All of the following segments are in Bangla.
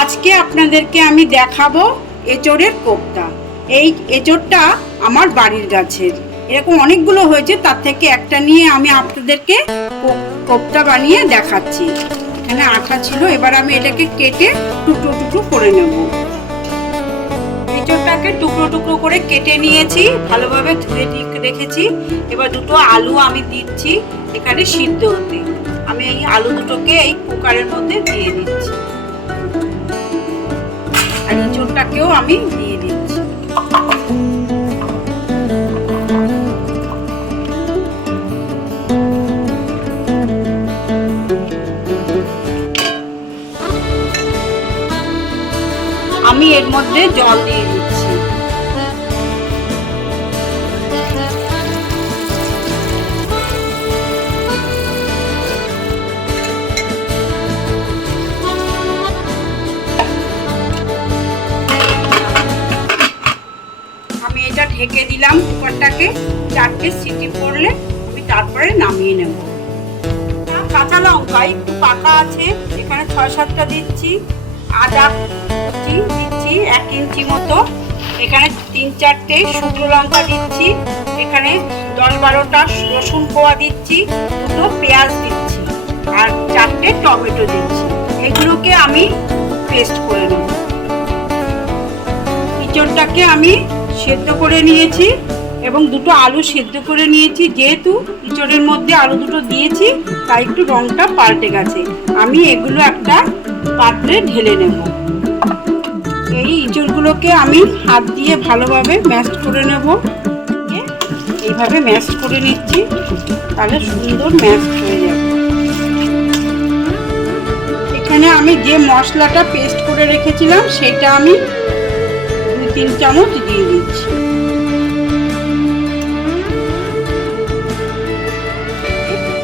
আজকে আপনাদেরকে আমি দেখাবো এচোড়ের কোপ্তা। এই এচোড়টা আমার বাড়ির গাছের। এরকম অনেকগুলো হয়েছে, তার থেকে একটা নিয়ে আমি আপনাদেরকে কোপ্তা বানিয়ে দেখাচ্ছি। এখানে আঠা ছিল, এবার আমি এটাকে কেটে টুকরো টুকরো করে নেব। এঁচোড়টাকে টুকরো টুকরো করে কেটে নিয়েছি, ভালোভাবে ধুয়ে রেখেছি। এবার দুটো আলু আমি দিচ্ছি এখানে সিদ্ধ হতে। আমি এই আলু দুটোকে এই কুকারের মধ্যে দিয়ে দিচ্ছি। এঁচোড়টাকেও আমি দিয়ে দিচ্ছি আমি এর মধ্যে জল দিয়ে দিচ্ছি। ঢেকে দিলাম কুকারটাকে। চারটে সিটি পড়লে আমি তারপরে নামিয়ে নেব। কাঁচা লঙ্কা, একটু পাকা আছে, এখানে ছয় সাতটা দিচ্ছি। আদা কুচি দিচ্ছি, এক ইঞ্চি মতো। এখানে তিন চারটে শুকনো লঙ্কা দিচ্ছি। এখানে দশ বারোটা রসুন কোয়া দিচ্ছি, দুটো পেঁয়াজ দিচ্ছি, আর চারটে টমেটো দিচ্ছি। এগুলোকে আমি পেস্ট করে নেব। ইঁচড়টাকে আমি সেদ্ধ করে নিয়েছি এবং দুটো আলু সেদ্ধ করে নিয়েছি। যেহেতু ইঁচড়ের মধ্যে আলু দুটো দিয়েছি, তাই একটু রংটা পাল্টে গেছে। আমি এগুলো একটা পাত্রে ঢেলে নেব। এই ইঁচড়গুলোকে আমি হাত দিয়ে ভালোভাবে ম্যাশ করে নেব। এইভাবে ম্যাশ করে নিচ্ছি, তাহলে সুন্দর ম্যাশ হয়ে যাবে। এখানে আমি যে মশলাটা পেস্ট করে রেখেছিলাম, সেটা আমি তিন চামচ দিয়ে দিচ্ছি।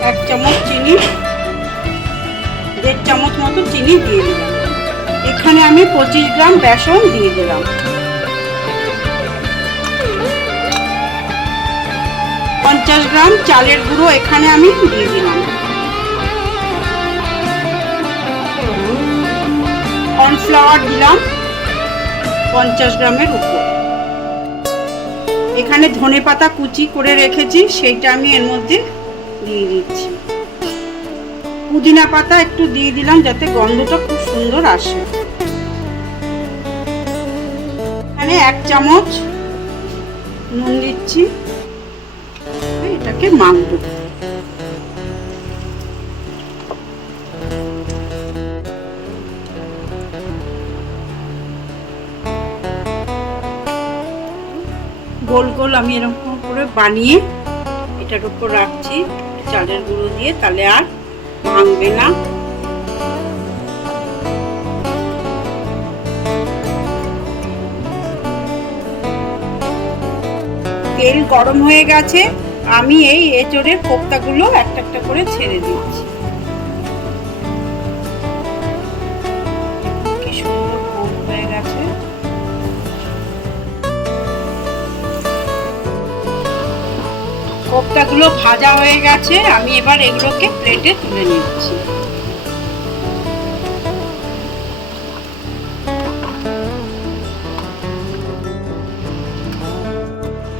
এক চামচ চিনি, দেড় চামচ মতো চিনি দিয়ে দিলাম। এখানে আমি পঁচিশ গ্রাম বেসন দিয়ে দিলাম। পঞ্চাশ গ্রাম চালের গুঁড়ো এখানে আমি দিয়ে দিলাম। কর্নফ্লাওয়ার দিলাম। পঞ্চাশ গ্রামের উপর। এখানে ধনে পাতা কুচি করে রেখেছি, সেইটা আমি এর মধ্যে দিয়ে দিচ্ছি। পুদিনা পাতা একটু দিয়ে দিলাম যাতে গন্ধটা খুব সুন্দর আসে। এখানে এক চামচ নুন দিচ্ছি। এটাকে মাখবো। গোল গোল আমি এরকম করে বানিয়ে এটার উপর রাখছি। চালের গুঁড়ো দিয়ে তাহলে আর ভাঙবে না। তেল গরম হয়ে গেছে, আমি এই এঁচড়ের কোপ্তাগুলো একটা একটা করে ছেড়ে দিচ্ছি। কোপ্তাগুলো ভাজা হয়ে গেছে, আমি এবার এগুলোকে প্লেটে তুলে নিচ্ছি।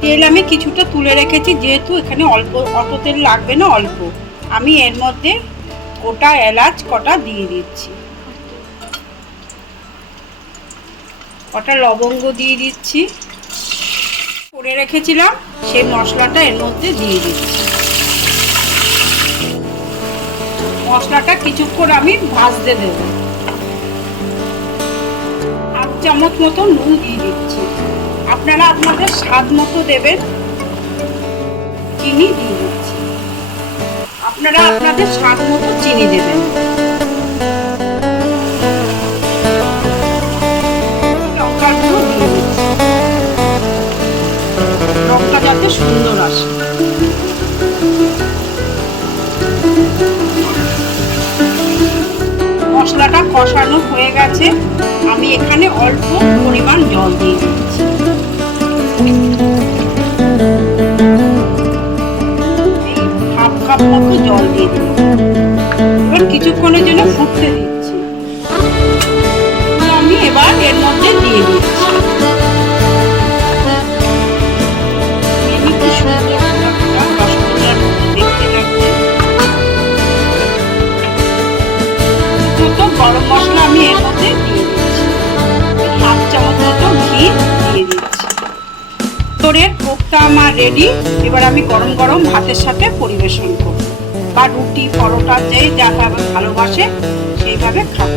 তেল আমি কিছুটা তুলে রেখেছি, যেহেতু এখানে অল্প, অত তেল লাগবে না, অল্প। আমি এর মধ্যে গোটা এলাচ কটা দিয়ে দিচ্ছি। কটা লবঙ্গ দিয়ে দিচ্ছি। করে রেখেছিলাম, সেই মশলাটা এর মধ্যে দিয়ে দিচ্ছি মশলাটা কিছুক্ষণ আমি ভাজতে দেব। আধ চামচ মতো নুন দিয়ে দিচ্ছি। আপনারা আপনাদের স্বাদ মতো দেবেন। চিনি দিয়ে দিচ্ছি। আপনারা আপনাদের স্বাদ মতো চিনি দেবেন। সুন্দর আসে। মশলাটা কষানো হয়ে গেছে। আমি এখানে অল্প পরিমাণ জল দিয়ে গরম মশলা আমি এর মধ্যে হাফ চামচ মতো ঘি দিয়ে দিচ্ছি। তোরের কোপ্তা আমার রেডি এবার আমি গরম গরম ভাতের সাথে পরিবেশন করব। বা রুটি, পরোটা যে যা ভালোবাসে, সেইভাবে খাব।